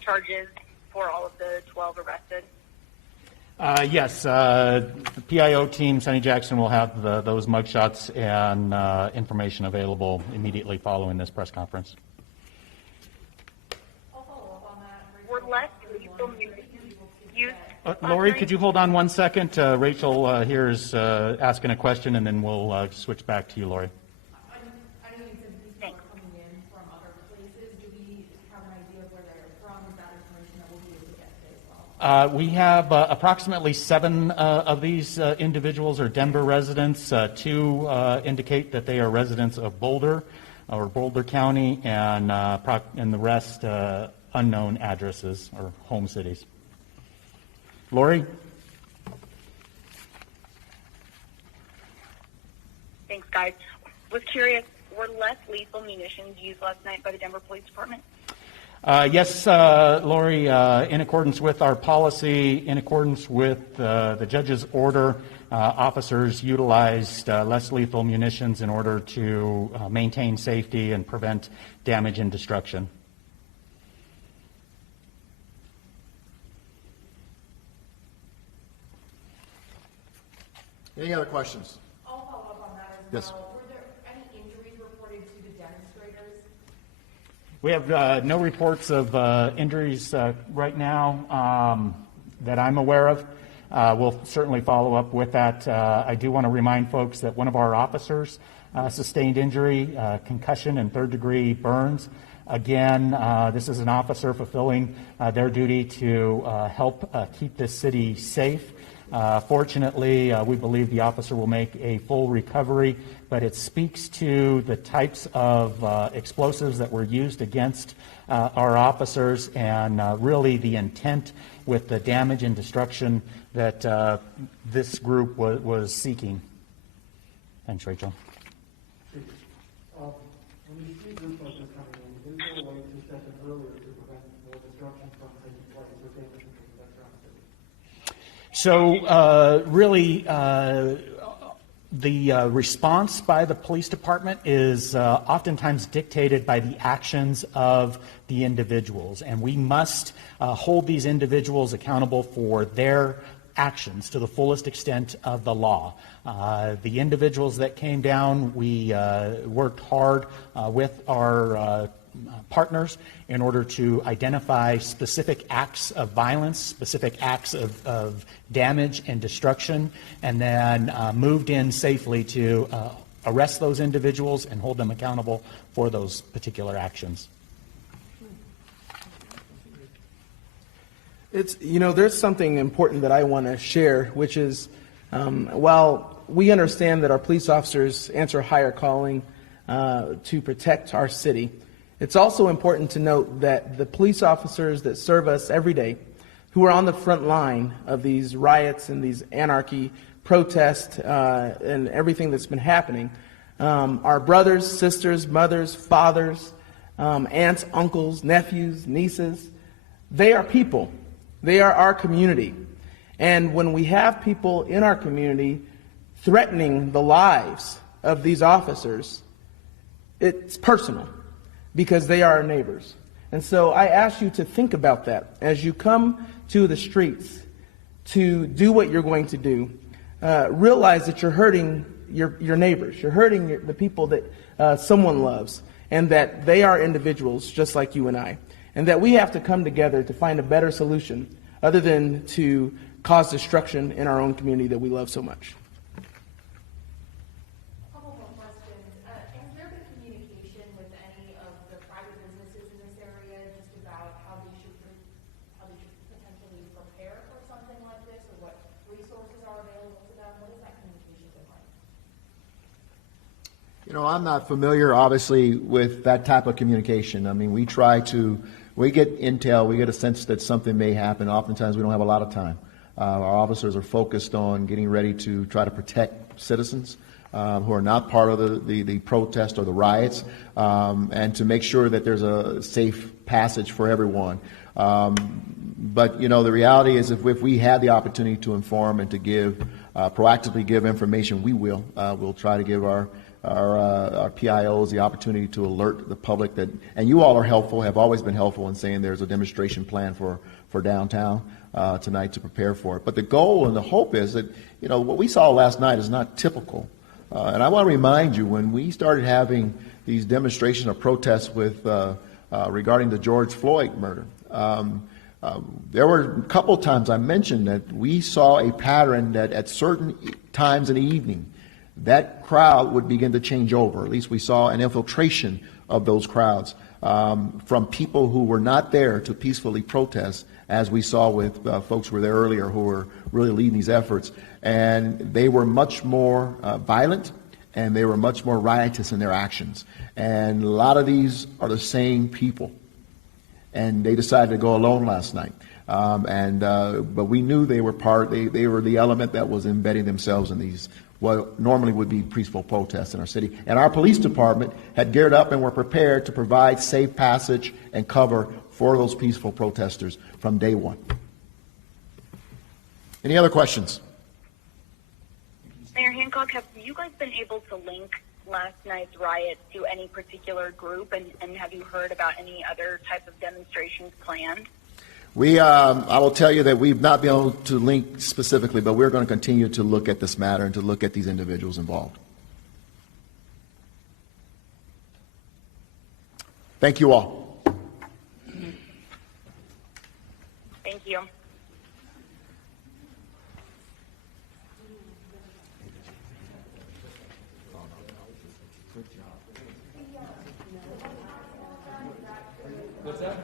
charges for all of the 12 arrested? Yes, the PIO team, Sonny Jackson, will have those mugshots and information available immediately following this press conference. I'll follow up on that. Were less lethal munitions used? Lori, could you hold on 1 second? Rachel here is asking a question, and then we'll switch back to you, Lori. I know you said these people are coming in from other places. Do we have an idea of where they're from? Is that information that we'll be able to get today as well? We have approximately 7 of these individuals are Denver residents. 2 indicate that they are residents of Boulder or Boulder County, and the rest unknown addresses or home cities. Lori? Thanks, guys. Was curious, were less lethal munitions used last night by the Denver Police Department? Yes, Lori, in accordance with our policy, in accordance with the judge's order, officers utilized less lethal munitions in order to maintain safety and prevent damage and destruction. Any other questions? I'll follow up on that as Yes. well. Were there any injuries reported to the demonstrators? We have no reports of injuries right now that I'm aware of. We'll certainly follow up with that. I do want to remind folks that one of our officers sustained injury, concussion, and third-degree burns. Again, this is an officer fulfilling their duty to help keep this city safe. Fortunately, we believe the officer will make a full recovery, but it speaks to the types of explosives that were used against our officers and really the intent with the damage and destruction that this group was seeking. Thanks, Rachel. When you see group like this coming in, is there a way to step in earlier to prevent more destruction from taking place or damage from that traffic? So really, the response by the police department is oftentimes dictated by the actions of the individuals, and we must hold these individuals accountable for their actions to the fullest extent of the law. The individuals that came down, we worked hard with our partners in order to identify specific acts of violence, specific acts of damage and destruction, and then moved in safely to arrest those individuals and hold them accountable for those particular actions. There's something important that I want to share, which is while we understand that our police officers answer a higher calling to protect our city, it's also important to note that the police officers that serve us every day, who are on the front line of these riots and these anarchy protests and everything that's been happening, our brothers, sisters, mothers, fathers, aunts, uncles, nephews, nieces, they are people. They are our community. And when we have people in our community threatening the lives of these officers, it's personal because they are our neighbors. And so I ask you to think about that as you come to the streets to do what you're going to do. Realize that you're hurting your neighbors. You're hurting the people that someone loves, and that they are individuals just like you and I. And that we have to come together to find a better solution other than to cause destruction in our own community that we love so much. A couple more questions. Has there been communication with any of the private businesses in this area just about how they should potentially prepare for something like this, or what resources are available to them? What has that communication been like? I'm not familiar, obviously, with that type of communication. I mean, we get intel, we get a sense that something may happen. Oftentimes, we don't have a lot of time. Our officers are focused on getting ready to try to protect citizens who are not part of the protest or the riots, and to make sure that there's a safe passage for everyone. But, the reality is if we had the opportunity to inform and to proactively give information, we will. We'll try to give our our PIOs the opportunity to alert the public that, and you all are helpful, have always been helpful in saying there's a demonstration plan for downtown tonight to prepare for it. But the goal and the hope is that, what we saw last night is not typical. And I want to remind you, when we started having these demonstrations or protests with regarding the George Floyd murder, there were a couple times I mentioned that we saw a pattern that at certain times in the evening, that crowd would begin to change over. At least we saw an infiltration of those crowds from people who were not there to peacefully protest, as we saw with folks who were there earlier who were really leading these efforts. And they were much more violent, and they were much more riotous in their actions. And a lot of these are the same people. And they decided to go alone last night. But we knew they were they were the element that was embedding themselves in these, what normally would be peaceful protests in our city. And our police department had geared up and were prepared to provide safe passage and cover for those peaceful protesters from day one. Any other questions? Mayor Hancock, have you guys been able to link last night's riot to any particular group, and have you heard about any other type of demonstrations planned? I will tell you that we've not been able to link specifically, but we're going to continue to look at this matter and to look at these individuals involved. Thank you all. Thank you. What's that?